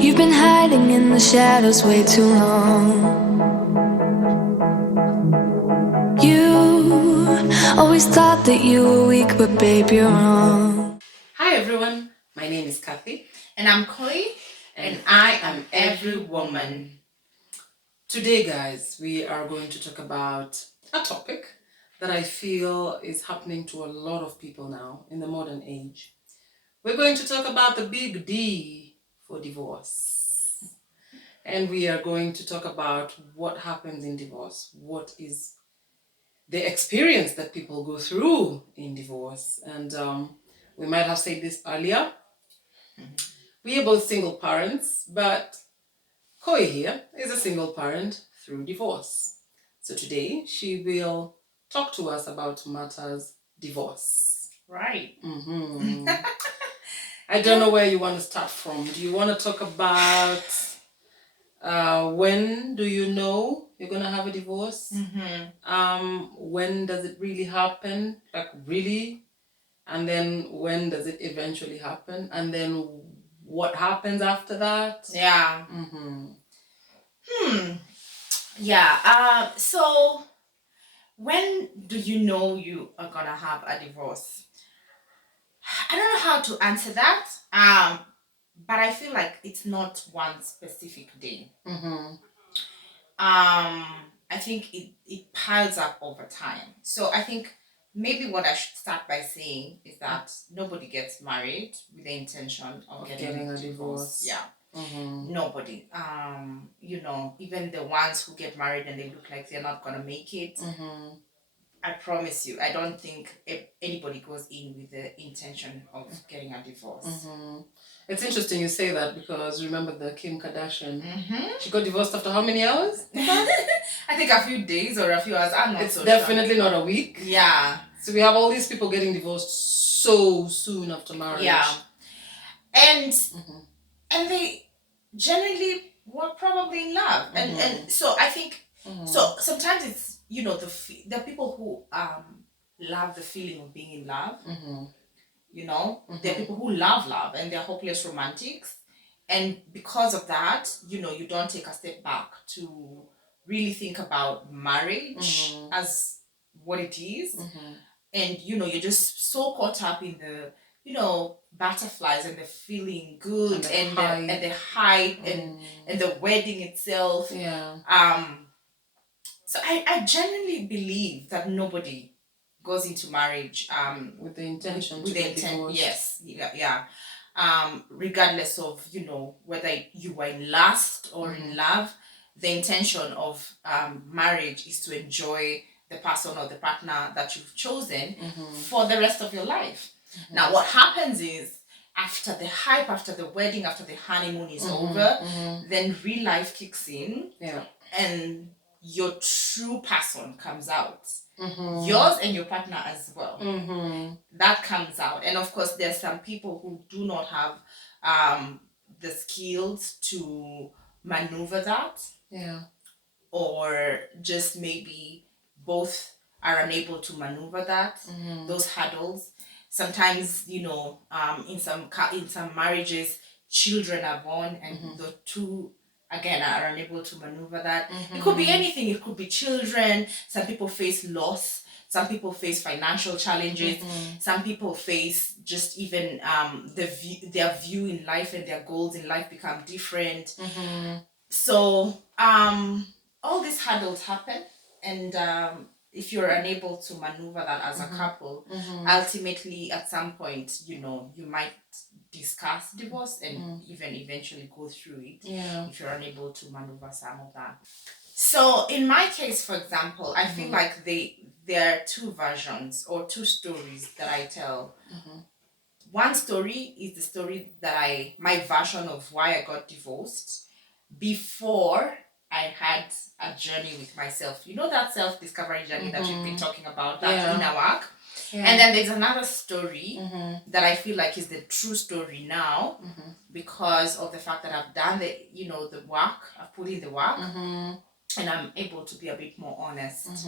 You've been hiding in the shadows way too long. You always thought that you were weak, but babe, you're wrong. Hi everyone, my name is Kathy. And I'm Chloe, and I am every woman. Today, guys, we are going to talk about a topic that I feel is happening to a lot of people now in the modern age. We're going to talk about the big D for divorce. And we are going to talk about what happens in divorce, what is the experience that people go through in divorce. And we might have said this earlier. We are both single parents, but Koi here is a single parent through divorce. So today she will talk to us about matters divorce. Right. I don't know where you want to start from. Do you want to talk about when do you know you're going to have a divorce? When does it really happen? Like really? And then when does it eventually happen? And then what happens after that? Yeah. Yeah. So when do you know you are gonna have a divorce? I don't know how to answer that. But I feel like it's not one specific day. I think it piles up over time. So I think maybe what I should start by saying is that nobody gets married with the intention of getting a divorce. Yeah. Nobody. Even the ones who get married and they look like they're not gonna make it. I promise you, I don't think anybody goes in with the intention of getting a divorce. It's interesting you say that because remember the Kim Kardashian? She got divorced after how many hours? I think a few days or a few hours. I'm not it's so definitely sure. not a week. Yeah. So we have all these people getting divorced so soon after marriage. Yeah. And they generally were probably in love. And so I think so sometimes it's the people who love the feeling of being in love. There are people who love and they're hopeless romantics, and because of that you don't take a step back to really think about marriage as what it is. And you're just so caught up in the butterflies and the feeling good and the hype and the wedding itself. So I genuinely believe that nobody goes into marriage with the intention with to the get intent. divorced. Yes. Yeah. Regardless of whether you were in lust or in love, the intention of marriage is to enjoy the person or the partner that you've chosen for the rest of your life. Now what happens is, after the hype, after the wedding, after the honeymoon is over, then real life kicks in. And your true person comes out. Yours and your partner as well. That comes out. And of course there's some people who do not have the skills to maneuver that. Or just maybe both are unable to maneuver that, those hurdles. Sometimes in some marriages children are born and the two again are unable to maneuver that. It could be anything. It could be children. Some people face loss. Some people face financial challenges. Some people face just even their view in life and their goals in life become different. So all these hurdles happen, and if you're unable to maneuver that as a couple, ultimately at some point you might discuss divorce and even eventually go through it if you're unable to maneuver some of that. So in my case, for example, I feel like there are two versions or two stories that I tell. One story is the story that my version of why I got divorced before I had a journey with myself. That self-discovery journey that we've been talking about, that inner work. And then there's another story that I feel like is the true story now because of the fact that I've done the work, I've put in the work, and I'm able to be a bit more honest.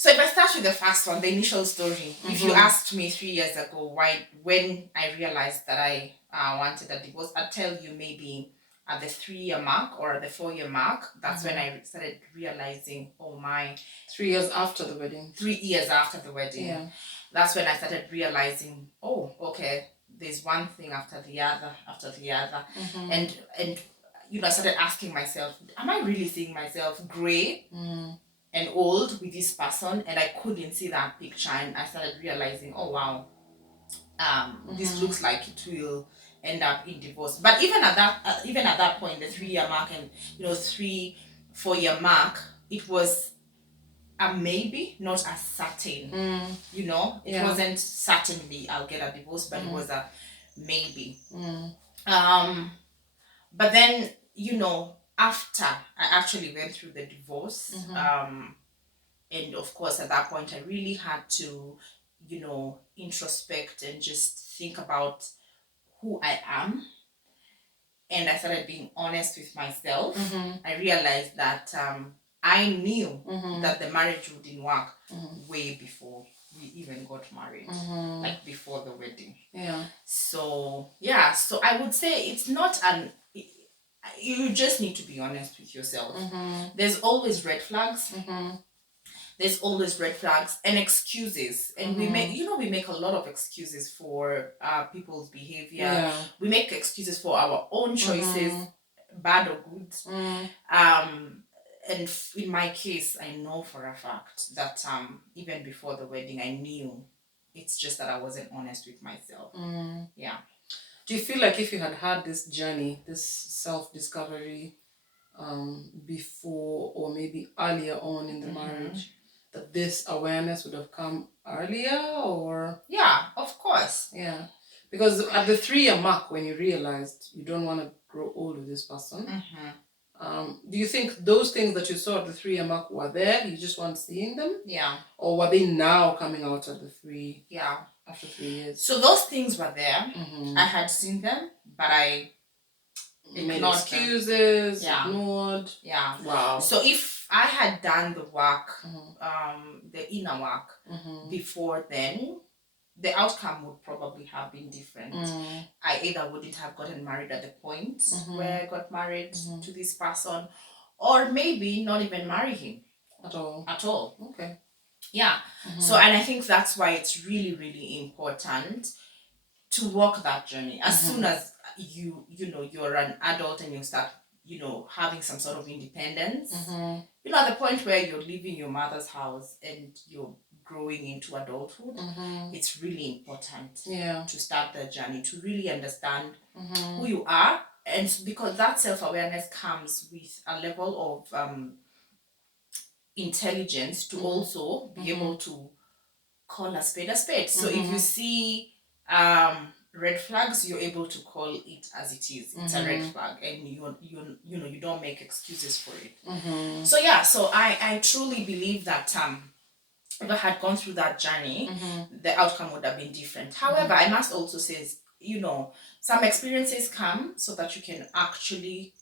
So if I start with the first one, the initial story, if you asked me 3 years ago when I realized that I wanted a divorce, I'd tell you maybe at the 3-year mark or at the 4-year mark. That's when I started realizing, oh my. 3 years after the wedding. 3 years after the wedding. Yeah. That's when I started realizing, oh, okay, there's one thing after the other, and I started asking myself, am I really seeing myself gray and old with this person? And I couldn't see that picture, and I started realizing, oh wow, this looks like it will end up in divorce. But even at that point, the 3-year mark and 3-4-year mark, it was a maybe, not a certain. It wasn't certainly I'll get a divorce, but it was a maybe. But then after I actually went through the divorce, and of course at that point I really had to introspect and just think about who I am, and I started being honest with myself. I realized that I knew that the marriage wouldn't work way before we even got married, like before the wedding. Yeah. So I would say it's not you just need to be honest with yourself. There's always red flags. There's always red flags and excuses, and we make a lot of excuses for people's behavior. Yeah. We make excuses for our own choices, bad or good. And in my case, I know for a fact that even before the wedding, I knew. It's just that I wasn't honest with myself. Yeah. Do you feel like if you had this journey, this self-discovery before or maybe earlier on in the marriage, that this awareness would have come earlier? Or yeah, of course. Yeah, because at the 3-year mark, when you realized you don't want to grow old with this person, do you think those things that you saw at the 3-year mark were there, you just weren't seeing them? Yeah. Or were they now coming out at the 3? Yeah. After 3 years. So those things were there. I had seen them, but I made excuses, ignored. Yeah. Wow. So if I had done the work, the inner work before then, the outcome would probably have been different. I either wouldn't have gotten married at the point where I got married to this person, or maybe not even marry him at all. Okay. Yeah. So, and I think that's why it's really, really important to walk that journey. As soon as you're an adult and you start, having some sort of independence, at the point where you're leaving your mother's house and you're growing into adulthood, it's really important to start the journey, to really understand who you are. And because that self-awareness comes with a level of intelligence to also be able to call a spade a spade. So if you see red flags, you're able to call it as it is. It's a red flag, and you don't make excuses for it. So I truly believe that if I had gone through that journey, the outcome would have been different. However, I must also say, some experiences come so that you can actually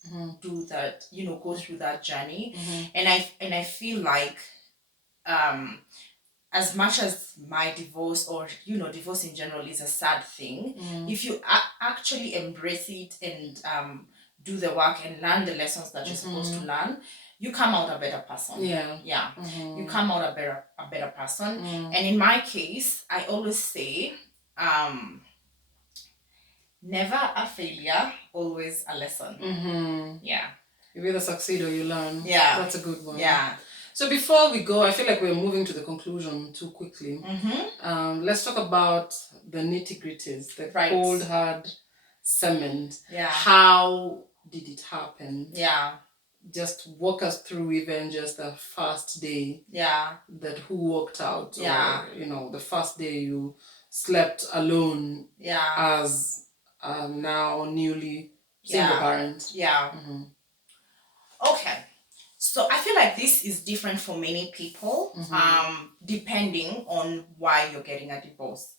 do that, go through that journey. And I feel like as much as my divorce, or divorce in general, is a sad thing, if you actually embrace it and do the work and learn the lessons that you're supposed to learn, you come out a better person. You come out a better person. And in my case, I always say, never a failure, always a lesson. You either succeed or you learn. That's a good one. So before we go, I feel like we're moving to the conclusion too quickly. Let's talk about the nitty-gritties, the cold, hard cement. How did it happen? Just walk us through even just the first day. That who walked out. Or, the first day you slept alone. As now newly single parent. Okay. So I feel like this is different for many people, depending on why you're getting a divorce.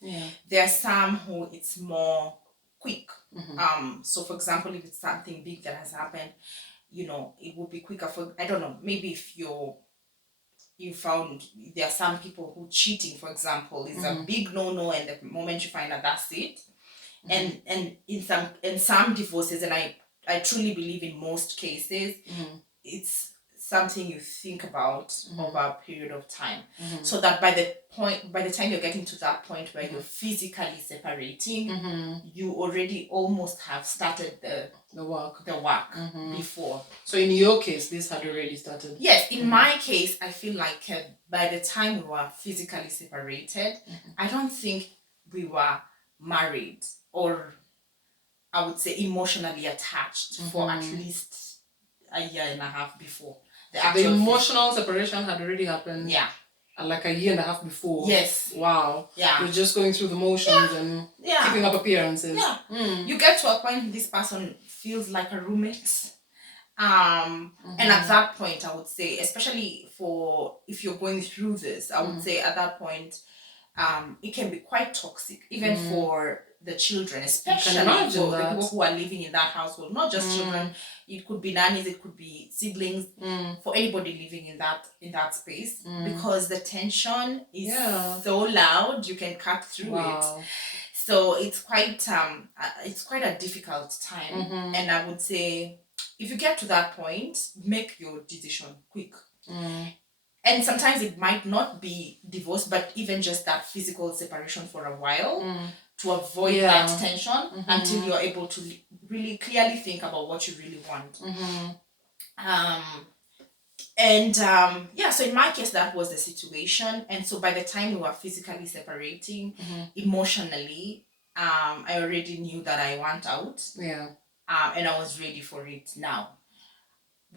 There are some who it's more quick. So for example, if it's something big that has happened, it will be quicker for, I don't know, maybe if you're you found there are some people who cheating, for example, is a big no-no, and the moment you find out, that's it. And in some divorces, and I truly believe in most cases, it's something you think about over a period of time, so that by the time you're getting to that point where you're physically separating, you already almost have started The work. before. So in your case, this had already started. Yes, in my case, I feel like by the time we were physically separated, I don't think we were married, or I would say emotionally attached, for at least a year and a half before. The emotional separation had already happened. Yeah. Like a year and a half before. Yes. Wow. Yeah. You're just going through the motions and keeping up appearances. Yeah. You get to a point this person feels like a roommate. And at that point, I would say, especially if you're going through this, I would say at that point, it can be quite toxic, even for the children, especially for the people who are living in that household. Not just children, it could be nannies, it could be siblings, for anybody living in that space, because the tension is so loud, you can cut through it. So it's quite a difficult time, and I would say, if you get to that point, make your decision quick. And sometimes it might not be divorce, but even just that physical separation for a while, to avoid that tension, until you're able to really clearly think about what you really want. So in my case, that was the situation. And so by the time we were physically separating, emotionally, I already knew that I want out. And I was ready for it now.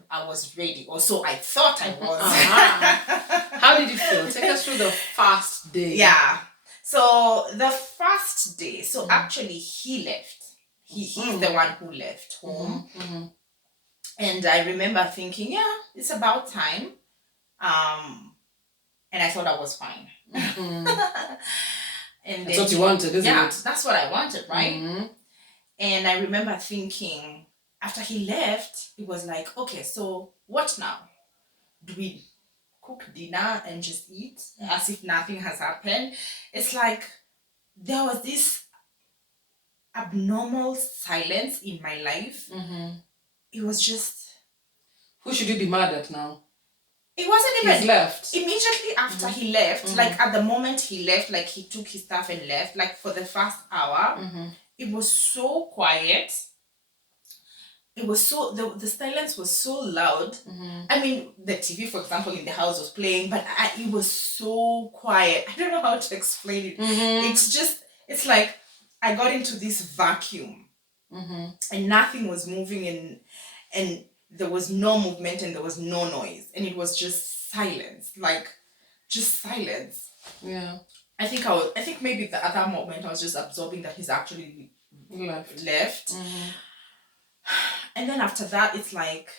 I was ready, or so I thought I was. How did it feel? Take us through the first day. Yeah. So the first day, so actually he left. He's the one who left home. And I remember thinking, yeah, it's about time. And I thought I was fine. And that's what you wanted, isn't it? Yeah, that's what I wanted, right? And I remember thinking, after he left, it was like, okay, so what now? Do we cook dinner and just eat as if nothing has happened? It's like there was this abnormal silence in my life. It was just... Who should you be mad at now? It wasn't even... He's left. Immediately after he left, like at the moment he left, like he took his stuff and left, like for the first hour, it was so quiet. It was so... The silence was so loud. I mean, the TV, for example, in the house was playing, but it was so quiet. I don't know how to explain it. It's just... It's like I got into this vacuum. And nothing was moving, and there was no movement, and there was no noise, and it was just silence, like just silence. Yeah. I think maybe the other moment I was just absorbing that he's actually left. And then after that, it's like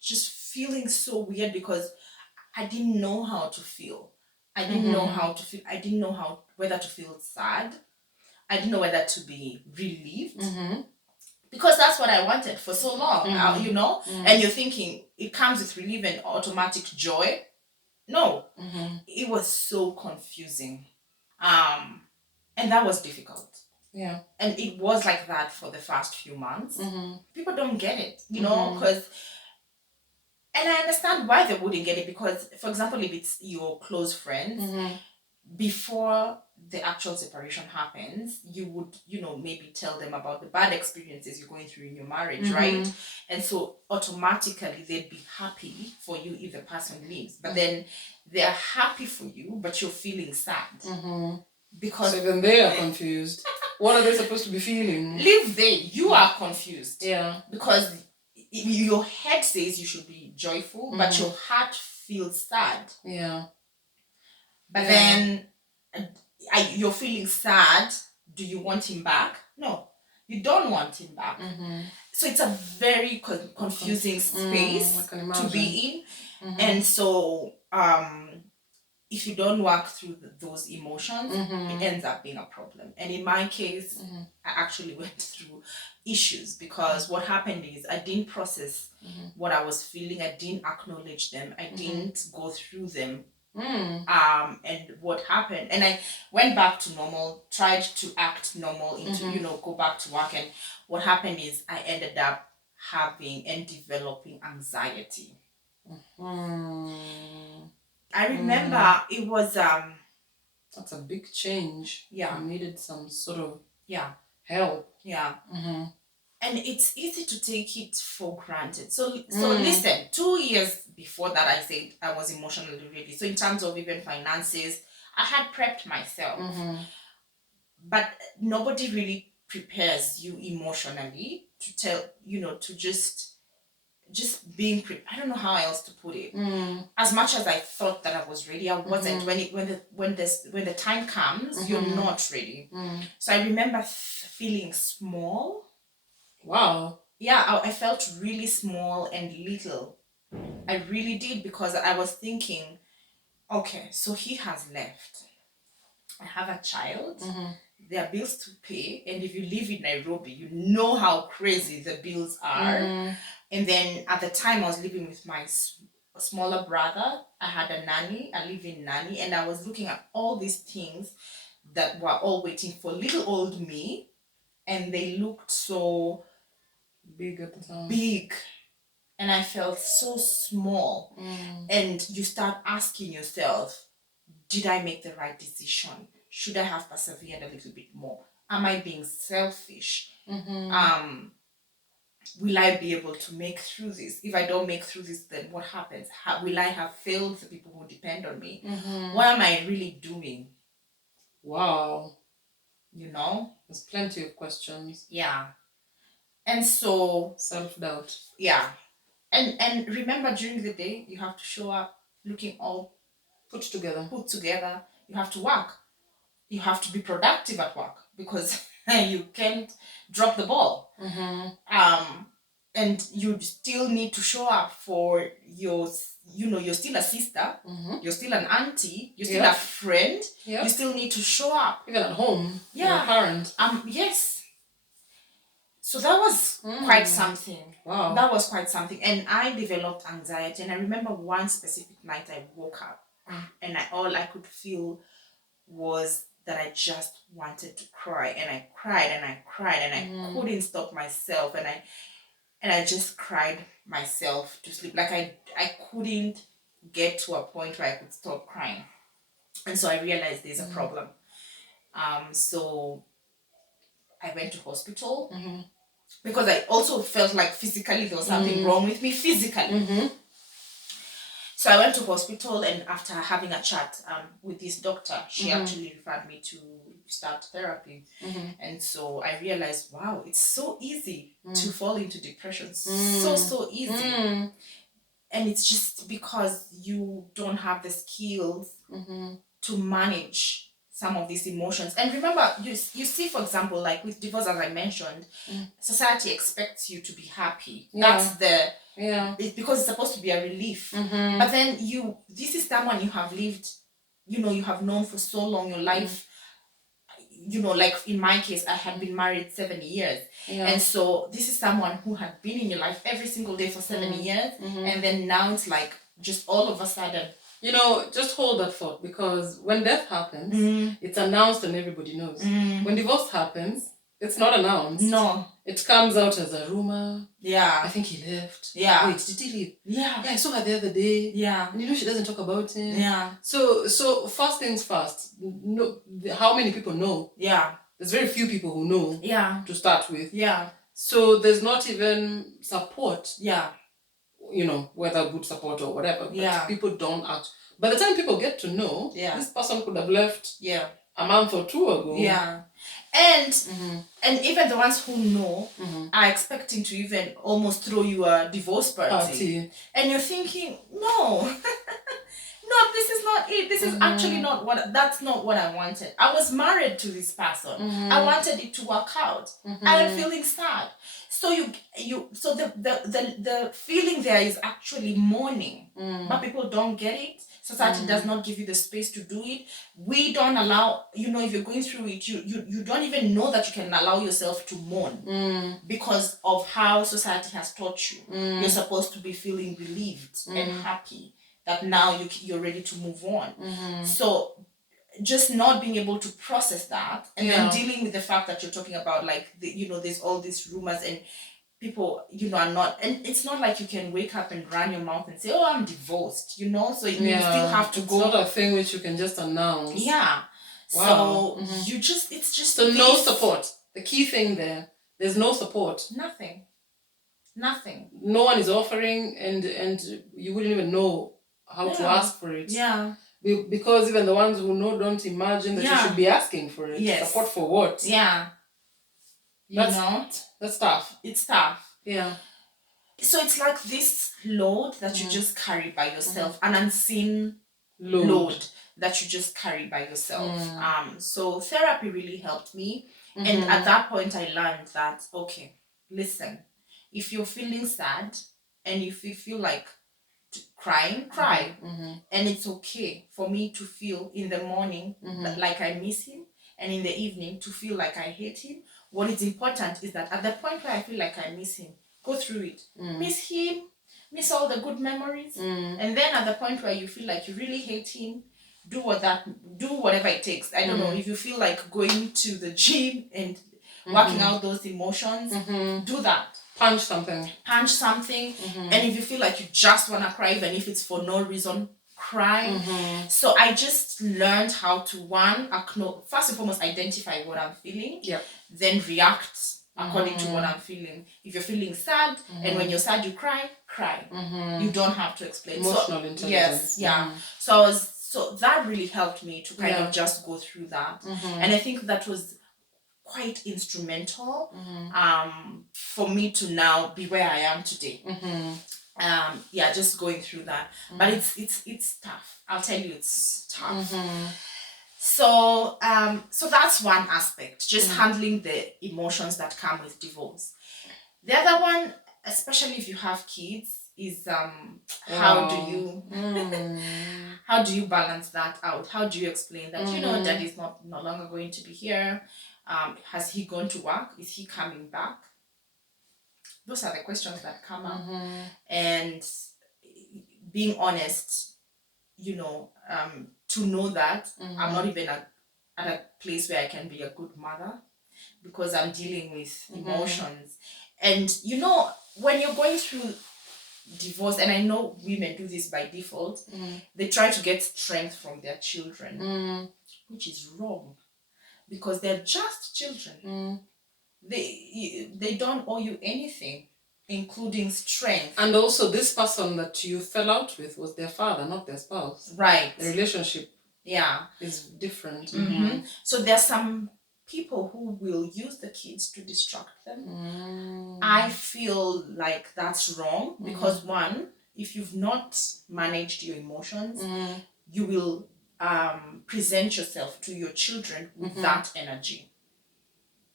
just feeling so weird, because I didn't know how to feel. I didn't know how to feel. I didn't know whether to feel sad. I didn't know whether to be relieved. Because that's what I wanted for so long, you know? And you're thinking, it comes with relief and automatic joy. No. It was so confusing. And that was difficult. Yeah. And it was like that for the first few months. People don't get it, you know? Because... And I understand why they wouldn't get it, because, for example, if it's your close friends, before the actual separation happens, you would, maybe tell them about the bad experiences you're going through in your marriage, right? And so automatically they'd be happy for you if the person leaves. But then they're happy for you, but you're feeling sad. Because... So even they are confused. What are they supposed to be feeling? Leave they. You are confused. Yeah. Because your head says you should be joyful, but your heart feels sad. Yeah. But then you're feeling sad. Do you want him back? No, you don't want him back. So it's a very confusing space to be in. And so if you don't work through those emotions, it ends up being a problem. And in my case, I actually went through issues because what happened is I didn't process what I was feeling. I didn't acknowledge them. I didn't go through them. And what happened, and I went back to normal, tried to act normal into, go back to work. And what happened is I ended up having and developing anxiety. I remember it was that's a big change. Yeah. You needed some sort of help. And it's easy to take it for granted. So listen, 2 years before that, I said I was emotionally ready. So in terms of even finances, I had prepped myself. But nobody really prepares you emotionally to tell, to just being prepared. I don't know how else to put it. As much as I thought that I was ready, I wasn't. When the time comes, you're not ready. So I remember feeling small. Wow. Yeah, I felt really small and little. I really did, because I was thinking, okay, so he has left. I have a child. There are bills to pay, and if you live in Nairobi, you know how crazy the bills are. And then at the time, I was living with my smaller brother. I had a nanny, a living nanny, and I was looking at all these things that were all waiting for little old me, and they looked so big at the time. Big. And I felt so small. And you start asking yourself, did I make the right decision? Should I have persevered a little bit more? Am I being selfish? Will I be able to make through this? If I don't make through this, then what happens? Will I have failed the people who depend on me? What am I really doing? Wow. There's plenty of questions. Yeah. And so self-doubt. Yeah. And remember, during the day, you have to show up looking all put together. You have to work. You have to be productive at work, because you can't drop the ball. And you still need to show up for your, you're still a sister, you're still an auntie, you're still a friend, you still need to show up. Even at home, you're a parent. Yes. So that was quite something. Wow. That was quite something. And I developed anxiety. And I remember one specific night I woke up and all I could feel was that I just wanted to cry. And I cried and I cried and I couldn't stop myself. And I just cried myself to sleep. Like I couldn't get to a point where I could stop crying. And so I realized there's a problem. So I went to hospital. Because I also felt like physically there was something wrong with me physically. So I went to hospital, and after having a chat with this doctor, she actually referred me to start therapy. And so I realized, wow, it's so easy to fall into depression. So easy. And it's just because you don't have the skills to manage some of these emotions. And remember, you see, for example, like with divorce, as I mentioned, society expects you to be happy. That's because it's supposed to be a relief. But then this is someone you have lived, you have known for so long, your life, like in my case, I had been married 7 years. And so this is someone who had been in your life every single day for 7 years. And then now it's like, just all of a sudden, just hold that thought, because when death happens, it's announced and everybody knows. When divorce happens, it's not announced. No. It comes out as a rumor. Yeah. I think he left. Yeah. Wait, did he leave? Yeah. Yeah, I saw her the other day. Yeah. And she doesn't talk about him. Yeah. So first things first, how many people know? Yeah. There's very few people who know. Yeah. To start with. Yeah. So there's not even support. Yeah. Whether good support or whatever. But people don't act. By the time people get to know, this person could have left a month or two ago. Yeah. And even the ones who know are expecting to even almost throw you a divorce party. And you're thinking, no. no, this is not it. This is actually not that's not what I wanted. I was married to this person. I wanted it to work out. I am feeling sad. So so the feeling there is actually mourning, but people don't get it. Society does not give you the space to do it. We don't allow, if you're going through it, you don't even know that you can allow yourself to mourn because of how society has taught you. You're supposed to be feeling relieved and happy that now you're ready to move on. So just not being able to process that and then dealing with the fact that you're talking about like there's all these rumors and people are not, and it's not like you can wake up and run your mouth and say, oh, I'm divorced, so you still have to go. It's not a thing which you can just announce. Wow. So it's just so no support. The key thing there's no support. Nothing. No one is offering, and you wouldn't even know how to ask for it. Because even the ones who know don't imagine that you should be asking for it. Support for what? That's tough. It's tough. Yeah. So it's like this load that you just carry by yourself, an unseen load that you just carry by yourself. So therapy really helped me. And at that point I learned that, okay, listen, if you're feeling sad and if you feel like crying, cry. And it's okay for me to feel in the morning like I miss him, and in the evening to feel like I hate him. What is important is that at the point where I feel like I miss him, go through it. Miss him, miss all the good memories. And then at the point where you feel like you really hate him, do whatever it takes. I don't know, if you feel like going to the gym and working out those emotions, do that. Punch something. And if you feel like you just want to cry, even if it's for no reason, cry. So I just learned how to first and foremost identify what I'm feeling, then react according to what I'm feeling. If you're feeling sad and when you're sad you cry. You don't have to explain. Emotional intelligence. So that really helped me to kind of just go through that. And I think that was quite instrumental for me to now be where I am today. Just going through that. But it's tough. I'll tell you, it's tough. So that's one aspect, just handling the emotions that come with divorce. The other one, especially if you have kids, is how do you balance that out? How do you explain that daddy's no longer going to be here? Has he gone to work? Is he coming back? Those are the questions that come up. And being honest, to know that I'm not even at a place where I can be a good mother because I'm dealing with emotions. And when you're going through divorce, and I know women do this by default, they try to get strength from their children, which is wrong, because they're just children. They don't owe you anything, including strength. And also, this person that you fell out with was their father, not their spouse. Right. The relationship is different. So there's some people who will use the kids to distract them. I feel like that's wrong because one, if you've not managed your emotions, you will present yourself to your children with that energy.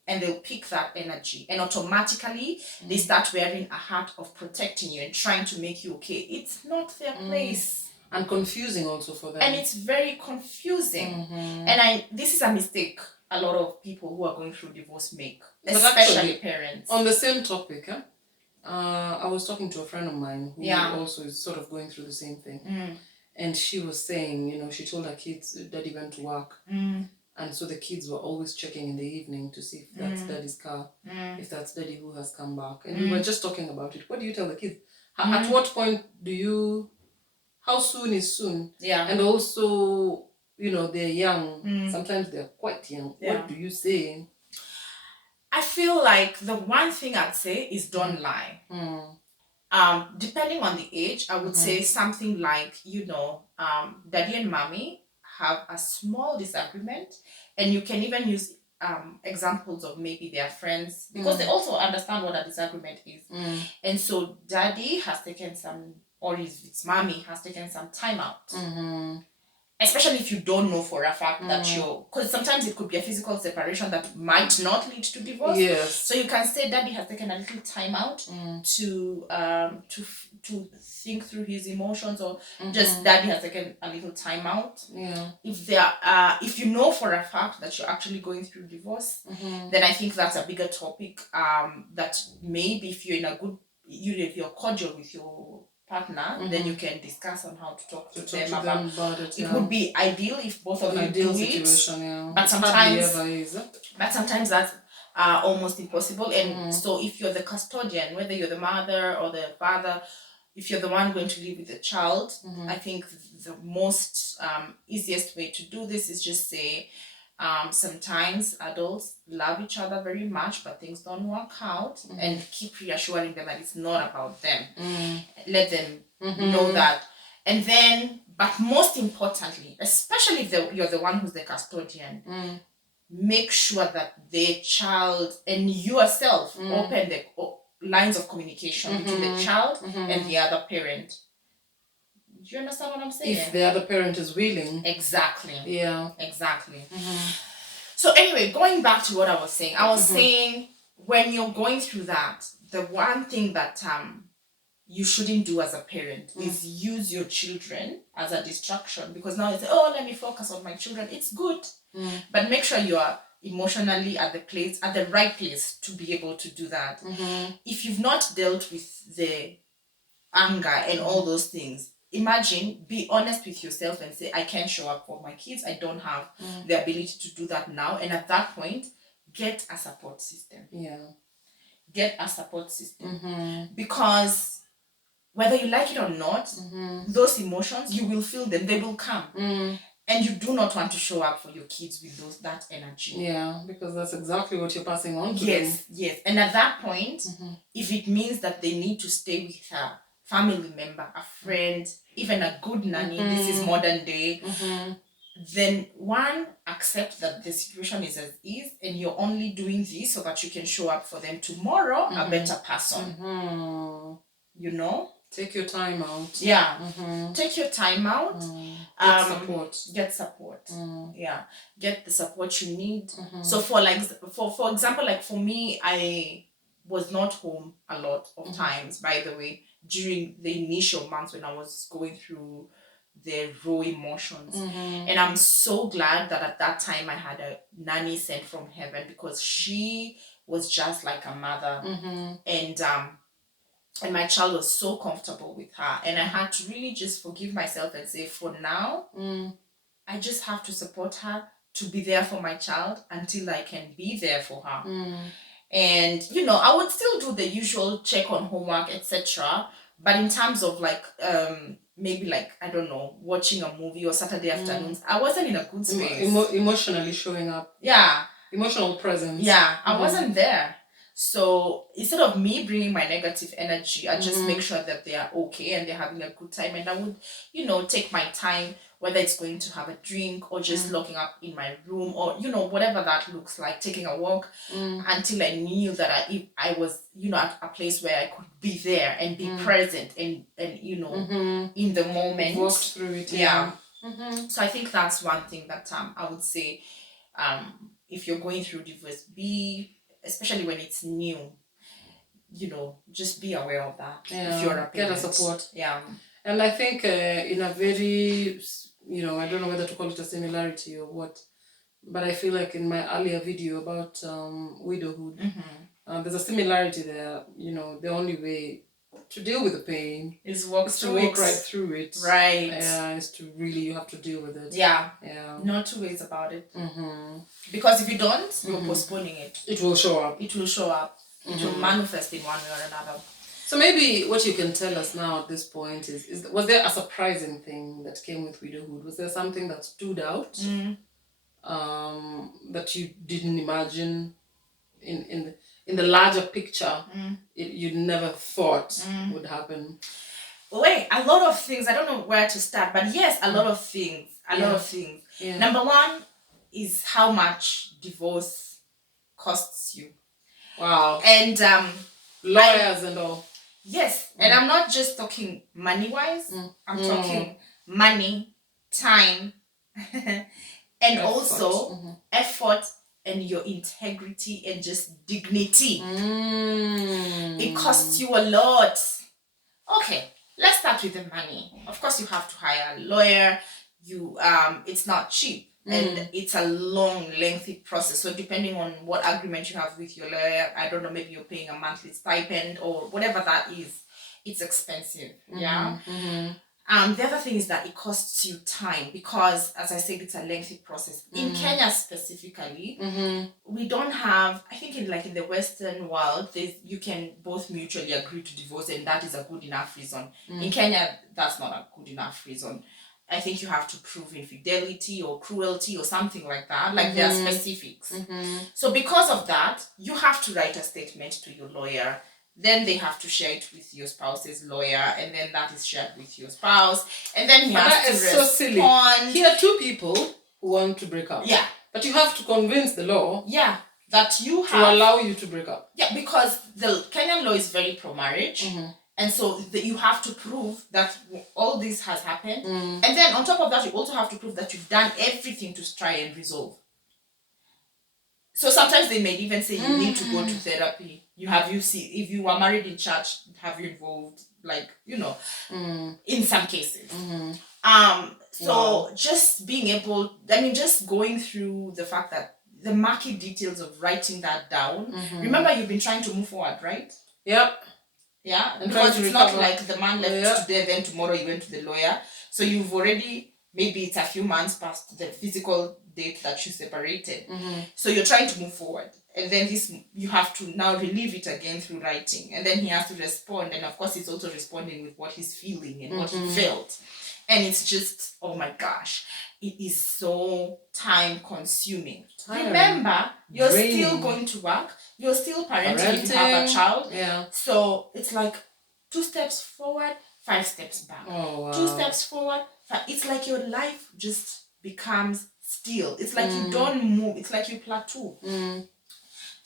And they'll pick that energy, and automatically they start wearing a hat of protecting you and trying to make you okay. It's not their place. And confusing also for them. And it's very confusing. And this is a mistake a lot of people who are going through divorce make, especially parents. On the same topic, I was talking to a friend of mine who also is sort of going through the same thing. And she was saying, she told her kids, daddy went to work. And so the kids were always checking in the evening to see if that's daddy's car, if that's daddy who has come back. And we were just talking about it. What do you tell the kids? At what point how soon is soon? And also, they're young. Sometimes they're quite young. What do you say? I feel like the one thing I'd say is don't lie. Depending on the age, I would say something like, daddy and mommy have a small disagreement, and you can even use examples of maybe their friends, because they also understand what a disagreement is. And so daddy has taken some or if it's mommy has taken some time out. Mm-hmm. Especially if you don't know for a fact that because sometimes it could be a physical separation that might not lead to divorce. Yes. So you can say daddy has taken a little time out to think through his emotions, or just daddy has taken a little time out. Yeah. If you know for a fact that you're actually going through divorce, then I think that's a bigger topic. That maybe if you're in a good, if you're cordial with your partner, then you can discuss on how to talk to them about it. It would be ideal if both of you do situation, it, yeah. but It sometimes hardly ever is. but sometimes that's almost impossible. And so if you're the custodian, whether you're the mother or the father, if you're the one going to live with the child, I think the most easiest way to do this is just say, sometimes adults love each other very much, but things don't work out, and keep reassuring them that it's not about them. Let them know that. And then, but most importantly, especially if you're the one who's the custodian, make sure that the child and yourself open the lines of communication between the child and the other parent. Do you understand what I'm saying? If the other parent is willing. Exactly. Yeah. Exactly. So anyway, going back to what I was saying, saying when you're going through that, the one thing that you shouldn't do as a parent is use your children as a distraction, because now it's, oh, let me focus on my children. It's good, but make sure you are emotionally at the right place to be able to do that. If you've not dealt with the anger and all those things, be honest with yourself and say, I can't show up for my kids. I don't have the ability to do that now. And at that point, get a support system. Yeah. Get a support system. Because whether you like it or not, those emotions, you will feel them. They will come. And you do not want to show up for your kids with that energy. Yeah, because that's exactly what you're passing on to them. Yes. And at that point, if it means that they need to stay with a family member, a friend, even a good nanny, this is modern day, then one, accept that the situation is as is, and you're only doing this so that you can show up for them tomorrow a better person. You know? Take your time out. Yeah. Take your time out. Get support. Yeah. Get the support you need. So for example, like for me, I was not home a lot of times, by the way, during the initial months when I was going through the raw emotions. And I'm so glad that at that time I had a nanny sent from heaven, because she was just like a mother. And my child was so comfortable with her. And I had to really just forgive myself and say, for now, I just have to support her to be there for my child until I can be there for her. And, I would still do the usual check on homework, etc. But in terms of maybe I don't know, watching a movie or Saturday afternoons, I wasn't in a good space. Emotionally showing up. Yeah. Emotional presence. Yeah, I wasn't there. So instead of me bringing my negative energy, I just make sure that they are okay and they're having a good time. And I would, take my time, whether it's going to have a drink or just locking up in my room or, whatever that looks like, taking a walk until I knew that I was, at a place where I could be there and be present and in the moment. Walk through it. Yeah. So I think that's one thing that I would say, if you're going through divorce, especially when it's new, just be aware of that. Yeah, if you're a parent. Get a support. Yeah. And I think in a very, I don't know whether to call it a similarity or what, but I feel like in my earlier video about widowhood, there's a similarity there. The only way to deal with the pain is walk right through it. Right. Yeah, you have to deal with it. Yeah. Yeah. No two ways about it. Because if you don't, you're postponing it. It will show up. It will manifest in one way or another. So maybe what you can tell us now at this point is was there a surprising thing that came with widowhood? Was there something that stood out that you didn't imagine in the larger picture you never thought would happen? Wait, a lot of things. I don't know where to start, but yes, a lot of things. Yeah. Number one is how much divorce costs you. Wow. And lawyers and all. Yes, and I'm not just talking money-wise. I'm talking money, time, and also effort and your integrity and just dignity. It costs you a lot. Okay, let's start with the money. Of course, you have to hire a lawyer. It's not cheap. And it's a long, lengthy process. So depending on what agreement you have with your lawyer, I don't know, maybe you're paying a monthly stipend or whatever that is, it's expensive. Yeah. The other thing is that it costs you time because, as I said, it's a lengthy process. In Kenya specifically, we don't have, I think in the Western world, you can both mutually agree to divorce and that is a good enough reason. In Kenya, that's not a good enough reason. I think you have to prove infidelity or cruelty or something like that. Like there are specifics. So because of that, you have to write a statement to your lawyer. Then they have to share it with your spouse's lawyer, and then that is shared with your spouse, and then he has to respond. So silly. Here are two people who want to break up. Yeah. But you have to convince the law. Yeah. That you have to allow you to break up. Yeah, because the Kenyan law is very pro-marriage. And so you have to prove that all this has happened. And then on top of that, you also have to prove that you've done everything to try and resolve. So sometimes they may even say you need to go to therapy. If you were married in church, have you involved, in some cases. So just being able, just going through the fact that the market details of writing that down. Remember, you've been trying to move forward, right? Yep. Yeah, and because it's not like the man left today, then tomorrow you went to the lawyer. So you've already, maybe it's a few months past the physical date that you separated. So you're trying to move forward. And then you have to now relive it again through writing. And then he has to respond. And of course, he's also responding with what he's feeling and what he felt. And it's just, oh my gosh, it is so time consuming. Remember, you're still going to work. You're still parenting if you have a child. Yeah. So it's like 2 steps forward, 5 steps back. Oh, wow. 2 steps forward. It's like your life just becomes still. It's like you don't move. It's like you plateau.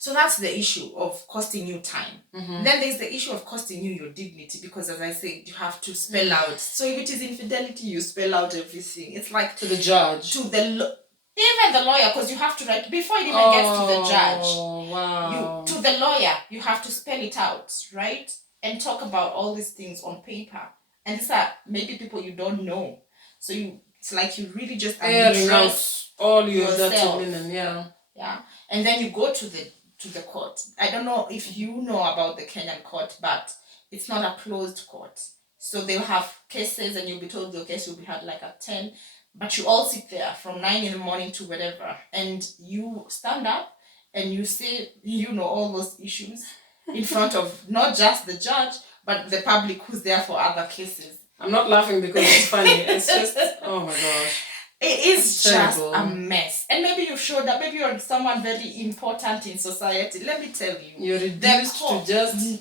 So that's the issue of costing you time. Then there's the issue of costing you your dignity because, as I said, you have to spell out. So if it is infidelity, you spell out everything. It's like to the judge, to even the lawyer, because you have to write before it even gets to the judge. Oh wow! To the lawyer, you have to spell it out, right, and talk about all these things on paper. And these are maybe people you don't know. So it's like you really just address all your dirty linen, yeah, and then you go to the court. I don't know if you know about the Kenyan court, but it's not a closed court. So they'll have cases and you'll be told your case will be had like at 10, but you all sit there from 9 in the morning to whatever, and you stand up and you say, all those issues in front of not just the judge, but the public who's there for other cases. I'm not laughing because it's funny. It's just, oh my gosh. It is just a mess. And maybe you showed that maybe you're someone very important in society. Let me tell you. You're reduced to just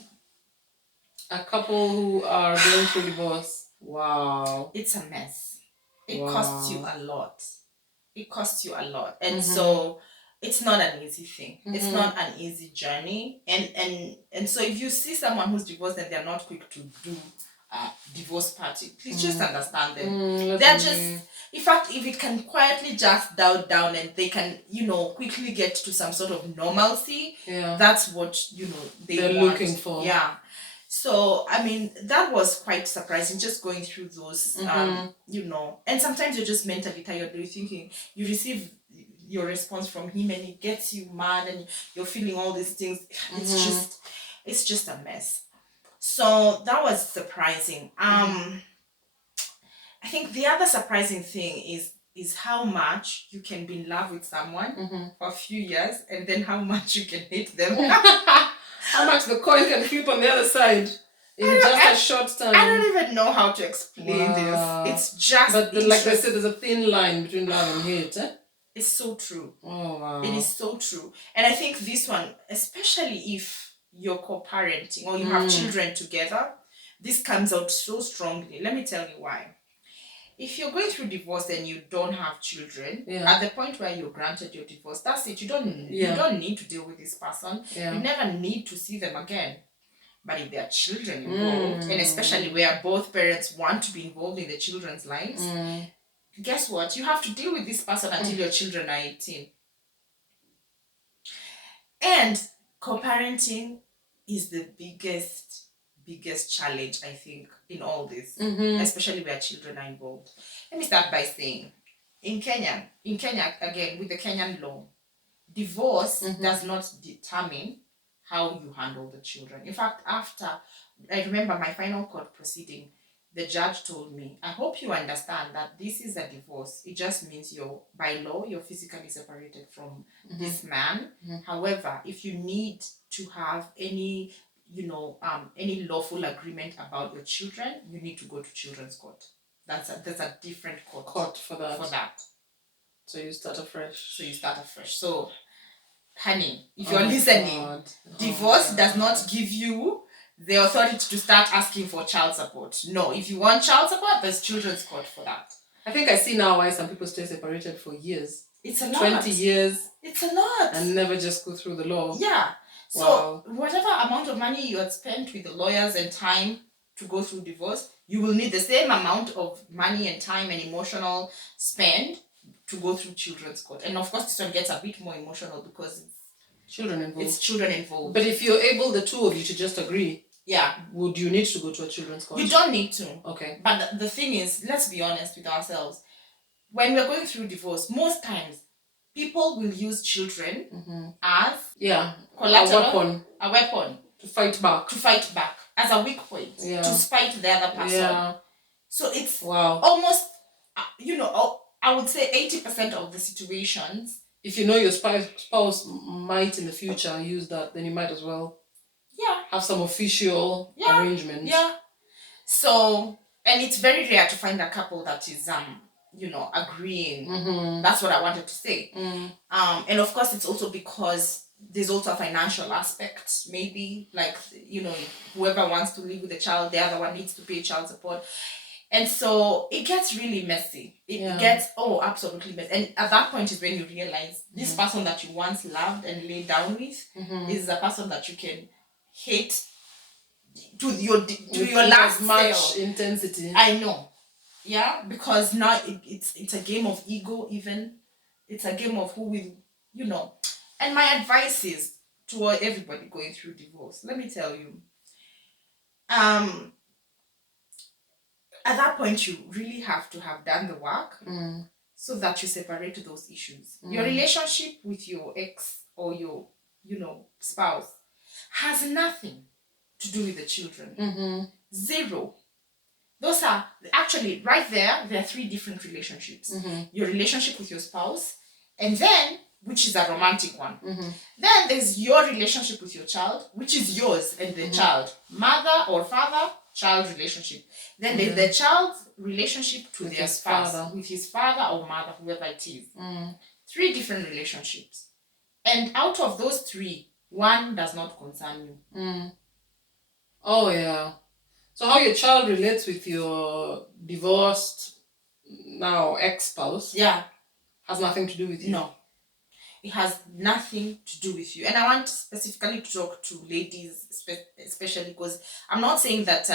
a couple who are going through divorce. Wow. It's a mess. It costs you a lot. It costs you a lot. And so it's not an easy thing. It's not an easy journey. And so if you see someone who's divorced and they're not quick to do a divorce party, please just understand them. They're just, in fact, if it can quietly just down and they can, quickly get to some sort of normalcy, that's what, they're looking for. Yeah. So, that was quite surprising, just going through those, and sometimes you're just mentally tired. You're thinking, you receive your response from him and it gets you mad and you're feeling all these things. It's just a mess. So that was surprising. I think the other surprising thing is how much you can be in love with someone for a few years and then how much you can hate them. How much the coin can flip on the other side in just a short time. I don't even know how to explain this. It's just... But like they said, there's a thin line between love and hate. It's so true. Oh, wow. It is so true. And I think this one, especially if you're co-parenting or you have children together, this comes out so strongly. Let me tell you why. If you're going through divorce and you don't have children, at the point where you're granted your divorce, that's it. You don't need to deal with this person. You never need to see them again. But if there are children involved, and especially where both parents want to be involved in the children's lives, guess what? You have to deal with this person until your children are 18. And co-parenting is the biggest challenge, I think, in all this, especially where children are involved. Let me start by saying, in Kenya, again, with the Kenyan law, divorce does not determine how you handle the children. In fact, after, I remember my final court proceeding, the judge told me, I hope you understand that this is a divorce. It just means by law, you're physically separated from this man. However, if you need to have any lawful agreement about your children, you need to go to children's court. There's a different court for that. So you start afresh. So, honey, if you're listening, divorce does not give you the authority to start asking for child support. No, if you want child support, there's children's court for that. I think I see now why some people stay separated for years. It's a lot. 20 years. It's a lot. And never just go through the law. Yeah. Wow. So whatever amount of money you had spent with the lawyers and time to go through divorce, you will need the same amount of money and time and emotional spend to go through children's court. And of course, this one gets a bit more emotional because it's children involved. But if you're able, the two of you, to just agree, yeah, would you need to go to a children's court? You don't need to. Okay. But the thing is, let's be honest with ourselves. When we're going through divorce, most times people will use children as collateral, a weapon to fight back, as a weak point, to spite the other person. Yeah. So it's almost, I would say 80% of the situations. If you know your spouse might in the future use that, then you might as well have some official arrangement. Yeah. So, and it's very rare to find a couple that is agreeing. That's what I wanted to say. And of course, it's also because there's also a financial aspect. Maybe whoever wants to live with the child, the other one needs to pay child support. And so it gets really messy. It gets absolutely messy. And at that point is when you realize this person that you once loved and laid down with is a person that you can hate to your last much intensity. I know. Yeah, because now it's a game of ego. Even it's a game of who will, And my advice is to everybody going through divorce. Let me tell you, at that point you really have to have done the work so that you separate those issues. Your relationship with your ex or your spouse has nothing to do with the children. Zero. Those are actually right there. There are 3 different relationships. Your relationship with your spouse, and then, which is a romantic one. Then there's your relationship with your child, which is yours and the child. Mother or father, child relationship. Then there's the child's relationship to their spouse, with his father or mother, whoever it is. 3 different relationships. And out of those 3, one does not concern you. Oh, yeah. So how your child relates with your divorced, now ex-spouse, has nothing to do with you. No. It has nothing to do with you. And I want specifically to talk to ladies, especially because I'm not saying that,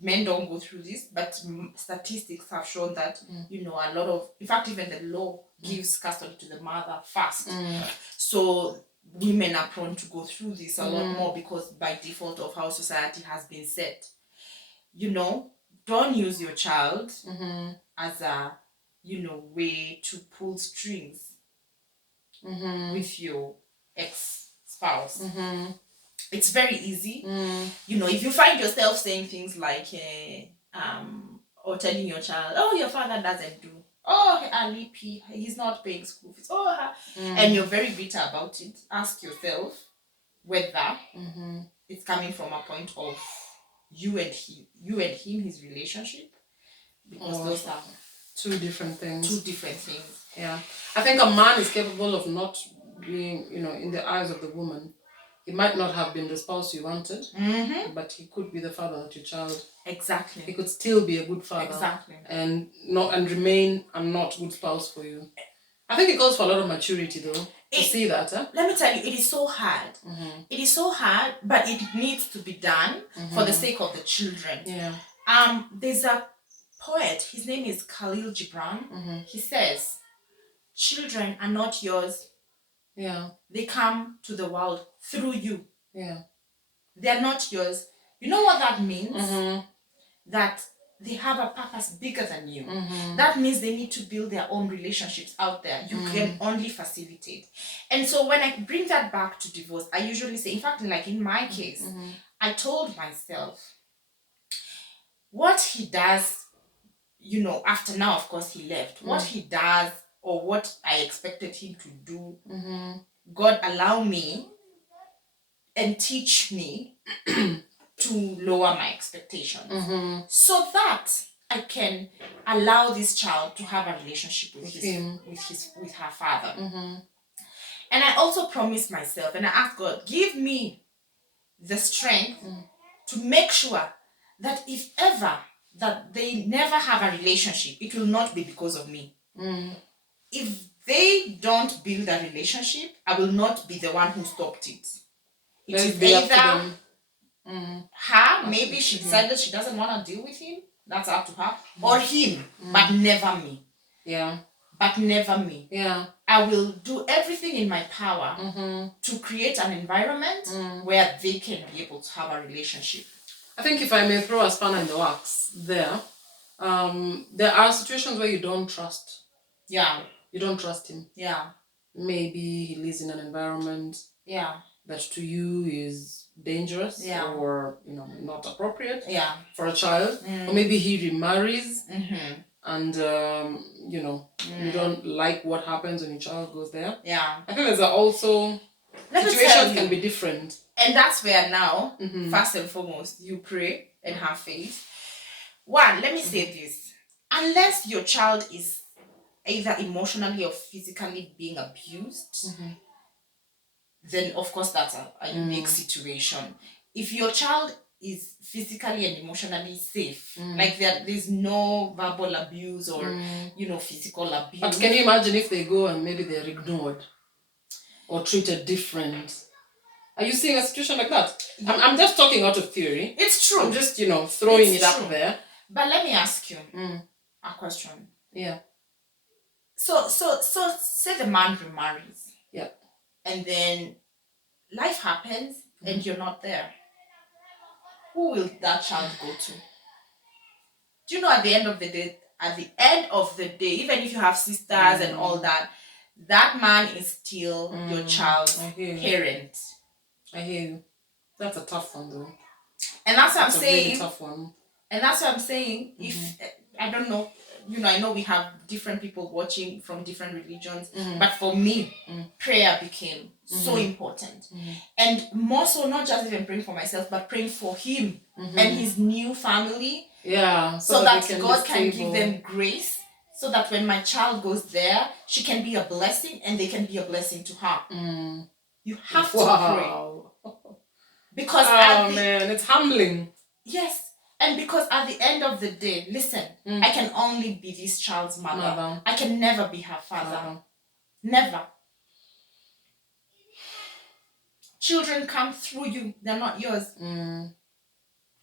men don't go through this, but statistics have shown that, a lot of, in fact, even the law gives custody to the mother first. So women are prone to go through this a lot more because by default of how society has been set. Don't use your child as a, way to pull strings with your ex-spouse. It's very easy. If you find yourself saying things like, or telling your child, oh, your father doesn't do, oh, Alipi, he's not paying school fees, and you're very bitter about it, ask yourself whether it's coming from a point of you and him, his relationship, because those are 2 different things. Yeah. I think a man is capable of not being, in the eyes of the woman. He might not have been the spouse you wanted, but he could be the father of your child. Exactly. He could still be a good father. Exactly. And remain a not good spouse for you. I think it goes for a lot of maturity though. to see that, huh? Let me tell you, it is so hard. It is so hard, but it needs to be done for the sake of the children. Yeah. There's a poet, his name is Khalil Gibran. He says, children are not yours. Yeah. They come to the world through you. Yeah. They are not yours. You know what that means? That they have a purpose bigger than you. That means they need to build their own relationships out there. You can only facilitate. And so when I bring that back to divorce, I usually say, in fact, like in my case, I told myself, what he does, you know, after now, of course, he left. What he does or what I expected him to do, God allow me and teach me to lower my expectations so that I can allow this child to have a relationship with her father. And I also promised myself, and I asked God, give me the strength to make sure that if ever that they never have a relationship, it will not be because of me. If they don't build a relationship, I will not be the one who stopped it. It is either her, maybe she decided she doesn't want to deal with him, that's up to her, or him, but never me. Yeah. But never me. Yeah. I will do everything in my power to create an environment where they can be able to have a relationship. I think if I may throw a spanner in the works there are situations where you don't trust. Yeah. You don't trust him. Yeah. Maybe he lives in an environment that to you is dangerous or, you know, not appropriate for a child. Or maybe he remarries and, you know, you don't like what happens when your child goes there. Yeah. I think there's also situations can be different. And that's where now, first and foremost, you pray and have faith. One, let me say this. Unless your child is either emotionally or physically being abused, then of course that's a unique situation. If your child is physically and emotionally safe, like there's no verbal abuse or you know, physical abuse. But can you imagine if they go and maybe they're ignored or treated different? Are you seeing a situation like that? I'm just talking out of theory. It's true. I'm just, you know, throwing it up there. But let me ask you a question. Yeah. So say the man remarries. Yeah. And then life happens and you're not there. Who will that child go to? Do you know at the end of the day, even if you have sisters and all that, that man is still your child's parent. I hear you. That's a tough one though. And that's what I'm saying. Really tough one. And that's what I'm saying. If I don't know, you know, I know we have different people watching from different religions, but for me, prayer became so important. And more so, not just even praying for myself, but praying for him and his new family. Yeah. So that God can give them grace, so that when my child goes there, she can be a blessing and they can be a blessing to her. You have to pray. Because man, it's humbling. Yes. And because at the end of the day, listen, I can only be this child's mother. I can never be her father. Never. Children come through you. They're not yours.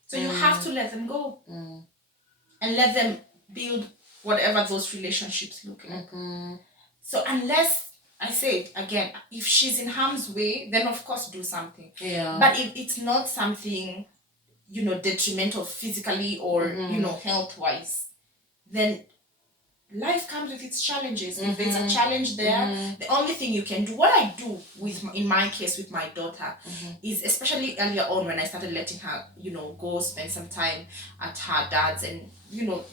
So you have to let them go. And let them build whatever those relationships look like. So unless, I say it again, if she's in harm's way, then of course do something. Yeah. But if it's not something, you know, detrimental physically or, you know, health-wise, then life comes with its challenges. If there's a challenge there, the only thing you can do, what I do in my case with my daughter, is especially earlier on when I started letting her, you know, go spend some time at her dad's, and, you know,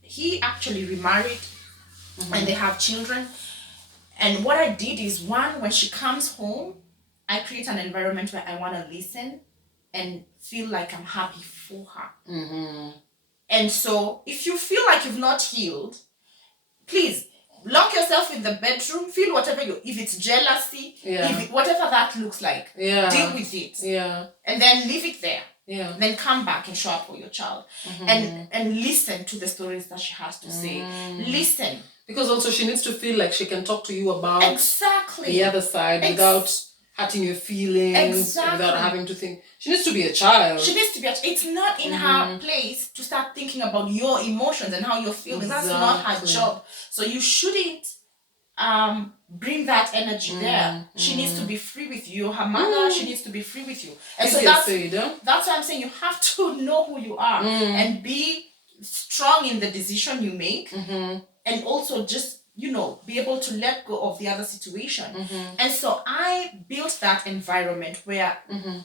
he actually remarried and they have children. And what I did is, one, when she comes home, I create an environment where I want to listen and feel like I'm happy for her. And so if you feel like you've not healed, please lock yourself in the bedroom, feel whatever if it's jealousy, whatever that looks like, deal with it. And then leave it there. Then come back and show up for your child. And listen to the stories that she has to say. Listen Because also she needs to feel like she can talk to you about exactly the other side without hurting your feelings, without having to think. She needs to be a child. She needs to be it's not in her place to start thinking about your emotions and how you're feeling. Exactly. That's not her job. So you shouldn't bring that energy there. She needs to be free with you. Her mother, she needs to be free with you. And so that's why I'm saying you have to know who you are and be strong in the decision you make, and also just be able to let go of the other situation. And so I built that environment where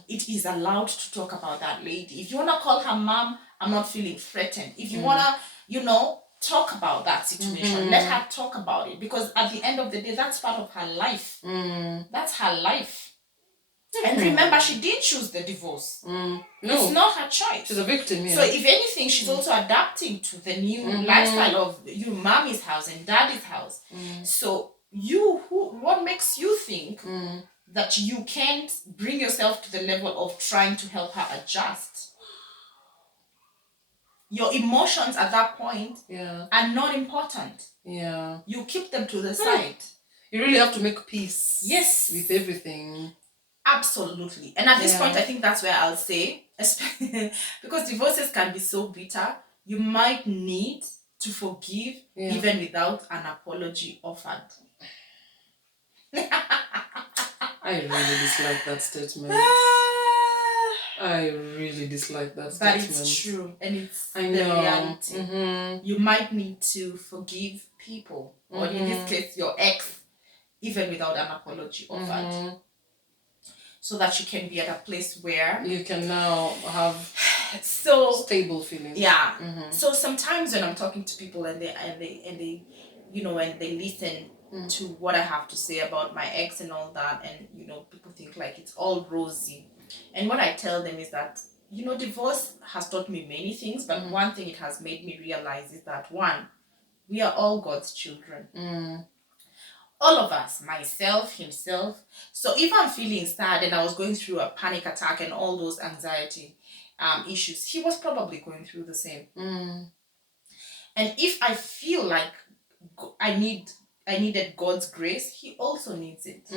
it is allowed to talk about that lady. If you want to call her mom, I'm not feeling threatened. If you want to talk about that situation, let her talk about it, because at the end of the day, that's part of her life. That's her life. And remember, she did choose the divorce. No, it's not her choice. She's a victim. So if anything, she's also adapting to the new lifestyle of mommy's house and daddy's house. So what makes you think that you can't bring yourself to the level of trying to help her adjust? Your emotions at that point are not important. You keep them to the side. You really have to make peace. Yes. With everything. Absolutely. And at this point, I think that's where I'll say, because divorces can be so bitter, you might need to forgive even without an apology offered. I really dislike that statement. I really dislike that statement. But it's true, and it's the reality. You might need to forgive people, or in this case, your ex, even without an apology offered. So that you can be at a place where you can now have stable feelings. Yeah. So sometimes when I'm talking to people and they and they listen to what I have to say about my ex and all that, and people think like it's all rosy. And what I tell them is that divorce has taught me many things, but one thing it has made me realize is that one, we are all God's children. All of us, myself, himself. So if I'm feeling sad and I was going through a panic attack and all those anxiety issues, he was probably going through the same. And if I feel like I needed God's grace, he also needs it.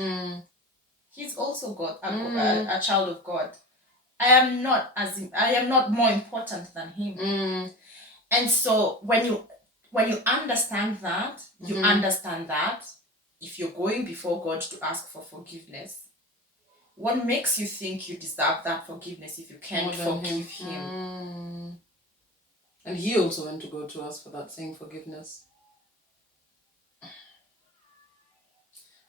He's also God, a child of God. I am not more important than him. And so when you understand that, you understand that if you're going before God to ask for forgiveness, what makes you think you deserve that forgiveness if you can't forgive him? And he also went to God to ask for that same forgiveness.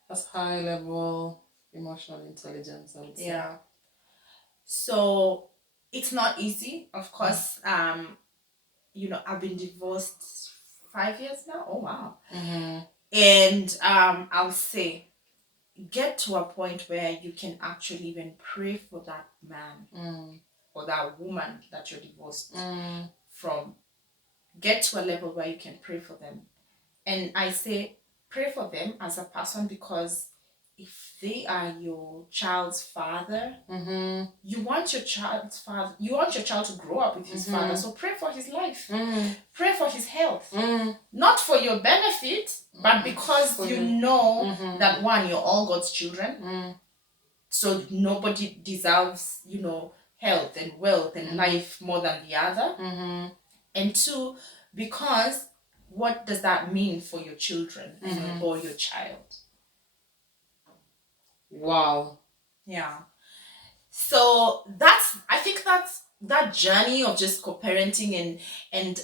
That's high level emotional intelligence, I would say. Yeah. So it's not easy, of course. I've been divorced 5 years now. Oh wow. And I'll say, get to a point where you can actually even pray for that man or that woman that you're divorced from. Get to a level where you can pray for them. And I say pray for them as a person, because if they are your child's father, you want your child's father, you want your child to grow up with his father. So pray for his life. Pray for his health. Not for your benefit, but because that one, you're all God's children. So nobody deserves, health and wealth and life more than the other. And two, because what does that mean for your children or your child? Wow. Yeah. So I think that's that journey of just co-parenting and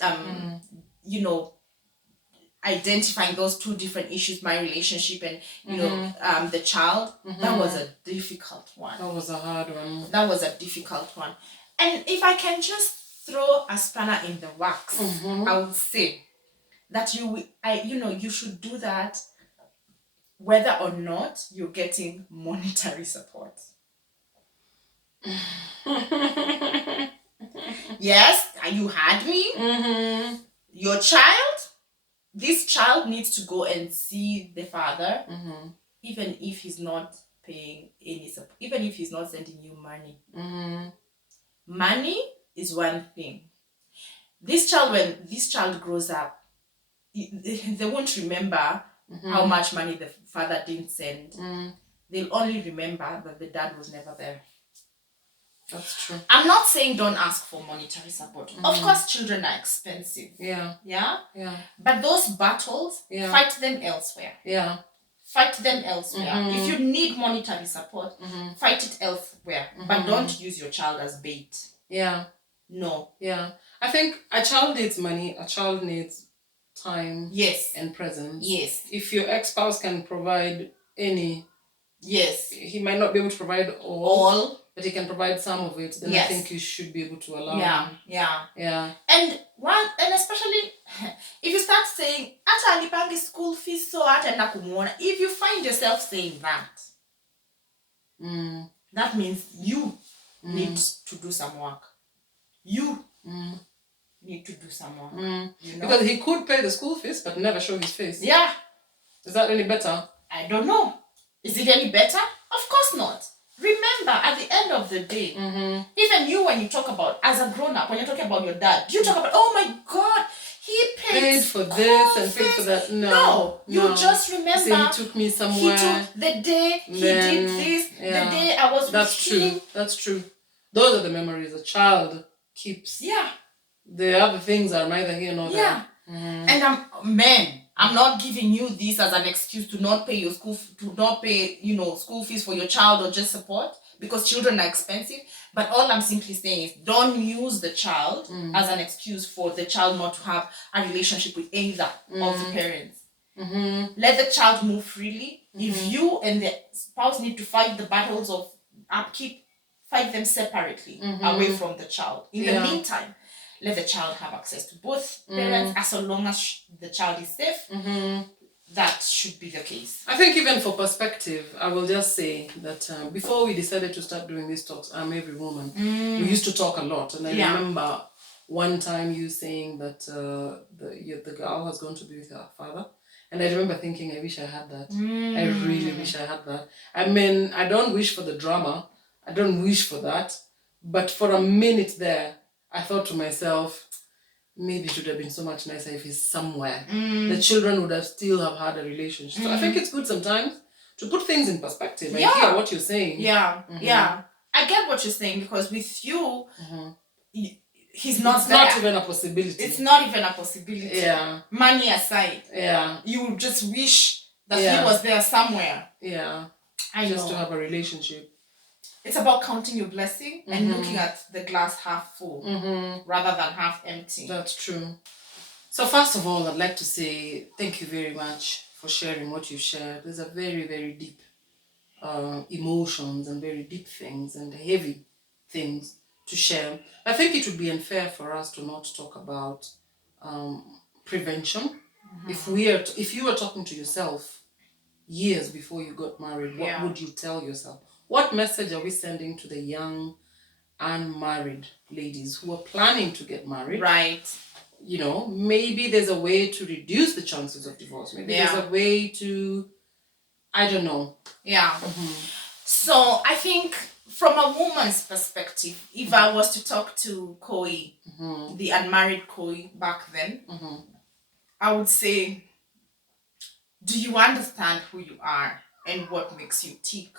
identifying those two different issues, my relationship and the child. That was a difficult one. That was a hard one. That was a difficult one. And if I can just throw a spanner in the works, I would say that you should do that whether or not you're getting monetary support. Yes, you had me. Your child, this child needs to go and see the father, even if he's not paying any support, even if he's not sending you money. Money is one thing. This child, when this child grows up, they won't remember how much money the father didn't send. They'll only remember that the dad was never there. That's true. I'm not saying don't ask for monetary support. Of course, children are expensive. Yeah. Yeah? Yeah. But those battles, fight them elsewhere. Yeah. Fight them elsewhere. If you need monetary support, fight it elsewhere. But don't use your child as bait. Yeah. No. Yeah. I think a child needs money. A child needs time. Yes. And presence. Yes. If your ex-spouse can provide any, yes, he might not be able to provide all, but he can provide some of it, then I think you should be able to allow him. Yeah. And especially if you start saying, "Ata alipangi school fees, so ataenda kumuona." If you find yourself saying that, that means you need to do some work. You need to do some work. You know? Because he could pay the school fees, but never show his face. Yeah. Is that any better? I don't know. Is it any better? Of course not. Remember, at the end of the day, even you, when you talk about, as a grown-up, when you're talking about your dad, you talk about, oh my God, he paid for this and paid for that. No. You just remember. See, he took me somewhere. He took the day he did this, the day I was That's with him. That's true. Those are the memories a child keeps. Yeah. The other things are neither here nor there. And I'm not giving you this as an excuse to not pay your school fees for your child or just support, because children are expensive. But all I'm simply saying is, don't use the child as an excuse for the child not to have a relationship with either of the parents. Let the child move freely. If you and the spouse need to fight the battles of upkeep, fight them separately away from the child. In the meantime, let the child have access to both parents as long as the child is safe. That should be the case. I think even for perspective, I will just say that before we decided to start doing these talks, I'm Every Woman, we used to talk a lot. And I remember one time you saying that the girl has gone to be with her father. And I remember thinking, I wish I had that. I really wish I had that. I mean, I don't wish for the drama. I don't wish for that. But for a minute there, I thought to myself, maybe it would have been so much nicer if he's somewhere. The children would have still have had a relationship. So I think it's good sometimes to put things in perspective. I hear what you're saying. Yeah. I get what you're saying, because with you, he's not there. It's not even a possibility. It's not even a possibility. Yeah. Money aside. Yeah. You would just wish that he was there somewhere. Yeah. I just know. to have a relationship. It's about counting your blessing and looking at the glass half full rather than half empty. That's true. So first of all, I'd like to say thank you very much for sharing what you shared. There's a very, very deep emotions and very deep things and heavy things to share. I think it would be unfair for us to not talk about prevention. If you were talking to yourself years before you got married, what would you tell yourself? What message are we sending to the young unmarried ladies who are planning to get married? Right. You know, maybe there's a way to reduce the chances of divorce. Maybe there's a way to, I don't know. Yeah. So I think from a woman's perspective, if I was to talk to Koi, the unmarried Koi back then, I would say, do you understand who you are and what makes you tick?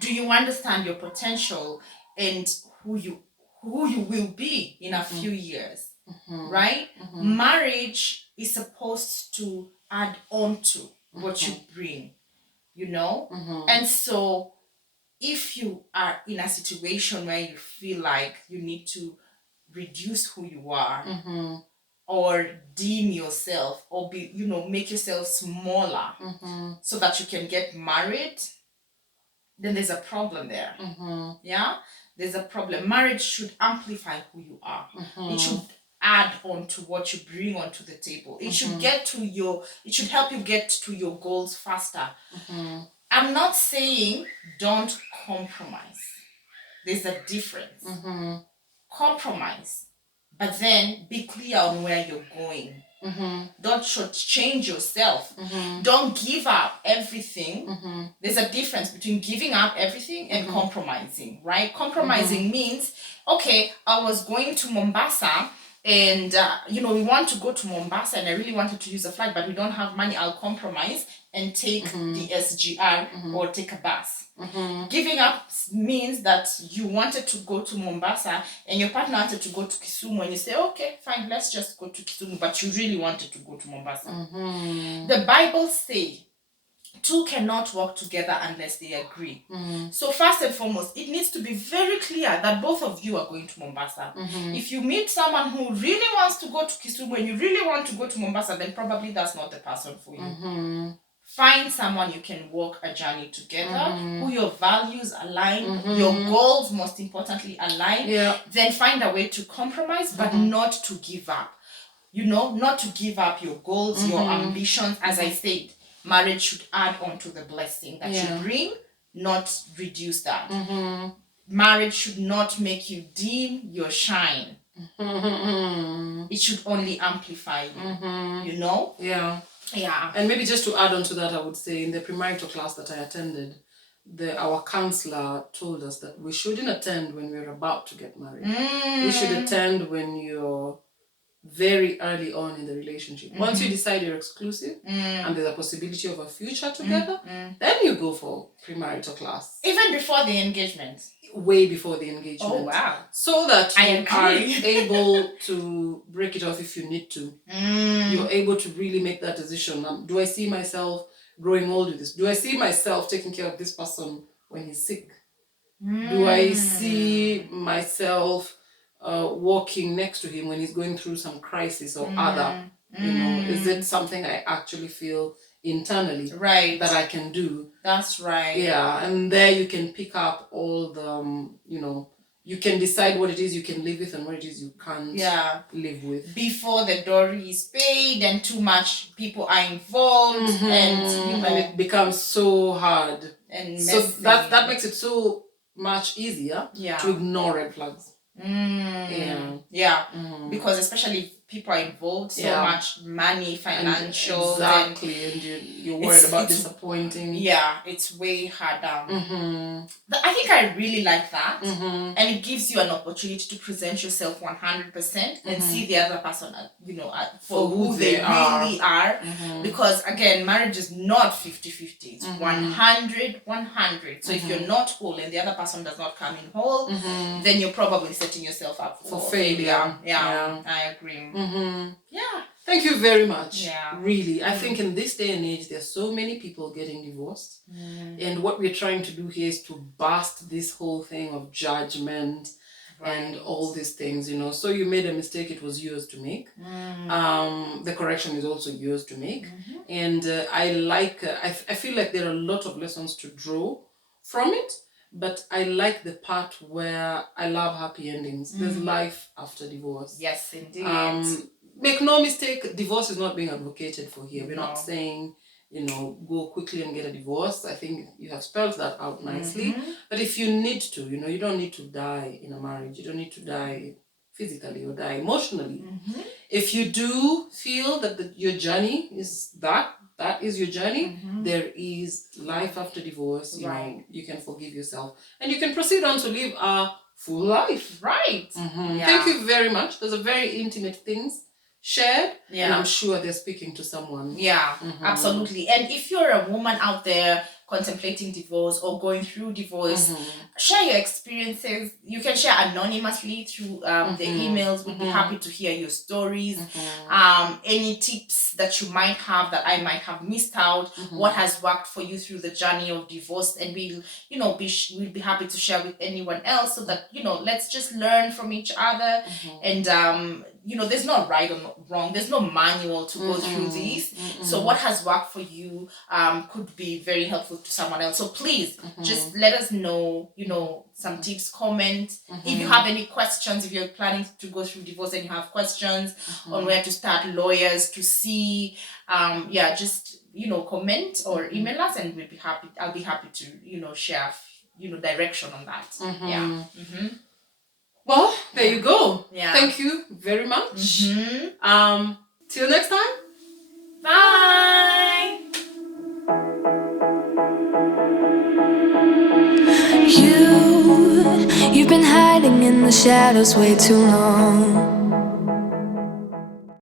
Do you understand your potential and who you will be in a few years? Right? Marriage is supposed to add on to what you bring, you know? And so if you are in a situation where you feel like you need to reduce who you are, or deem yourself, or make yourself smaller so that you can get married, then there's a problem there. Yeah, there's a problem. Marriage should amplify who you are. It should add on to what you bring onto the table. It should it should help you get to your goals faster. I'm not saying don't compromise. There's a difference. Compromise, but then be clear on where you're going. Don't shortchange yourself. Don't give up everything. There's a difference between giving up everything and compromising, right? Compromising means, okay, I was going to Mombasa and we want to go to Mombasa, and I really wanted to use a flight, but we don't have money. I'll compromise and take the SGR or take a bus. Giving up means that you wanted to go to Mombasa and your partner wanted to go to Kisumu, and you say, okay, fine, let's just go to Kisumu, but you really wanted to go to Mombasa. The Bible says two cannot work together unless they agree. So first and foremost, it needs to be very clear that both of you are going to Mombasa. If you meet someone who really wants to go to Kisumu and you really want to go to Mombasa, then probably that's not the person for you. Find someone you can walk a journey together, who your values align, your goals most importantly align. Then find a way to compromise, but not to give up. Not to give up your goals, your ambitions. As I said, marriage should add on to the blessing that you bring, not reduce that. Marriage should not make you dim your shine. It should only amplify you. Yeah. And maybe just to add on to that, I would say in the premarital class that I attended, our counselor told us that we shouldn't attend when we're about to get married. We should attend when you're very early on in the relationship. Once you decide you're exclusive and there's a possibility of a future together, then you go for premarital class. Even before the engagement? Way before the engagement. Oh, wow. So that you are able to break it off if you need to. You're able to really make that decision. Do I see myself growing old with this? Do I see myself taking care of this person when he's sick? Do I see myself walking next to him when he's going through some crisis or other? Is it something I actually feel internally that I can do? That's right. Yeah, and there you can pick up all the you can decide what it is you can live with and what it is you can't live with. Before the dowry is paid and too much people are involved and it becomes so hard and messy. So that makes it so much easier to ignore red flags. Because especially if people are involved, so much money, financial, and you're worried about disappointing. It's way harder. I think I really like that, and it gives you an opportunity to present yourself 100% and see the other person for who they really are. Because again, marriage is not 50-50, it's 100. So if you're not whole and the other person does not come in whole, then you're probably setting yourself up for failure. I agree. Thank you very much. Really, I think in this day and age there's so many people getting divorced, and what we're trying to do here is to bust this whole thing of judgment and all these things. So you made a mistake, it was yours to make. The correction is also yours to make. And I feel like there are a lot of lessons to draw from it. But I like the part where I love happy endings. There's life after divorce. Yes, indeed. Make no mistake, divorce is not being advocated for here. We're not saying, go quickly and get a divorce. I think you have spelled that out nicely. But if you need to, you don't need to die in a marriage. You don't need to die physically or die emotionally. If you do feel that your journey is that is your journey, there is life after divorce. You can forgive yourself and you can proceed on to live a full life. Thank you very much. Those are very intimate things shared, and I'm sure they're speaking to someone. Absolutely. And if you're a woman out there contemplating divorce or going through divorce, share your experiences. You can share anonymously through the emails. We'd be happy to hear your stories. Any tips that you might have that I might have missed out, what has worked for you through the journey of divorce, and we'll be happy to share with anyone else, so that let's just learn from each other. And there's no right or wrong, there's no manual to go through these. So what has worked for you could be very helpful to someone else. So please just let us know, some tips, comment. If you have any questions, if you're planning to go through divorce and you have questions on where to start, lawyers to see, just comment or email us, and I'll be happy to share direction on that. Well, there you go. Thank you very much. Till next time. Bye. You've been hiding in the shadows way too long.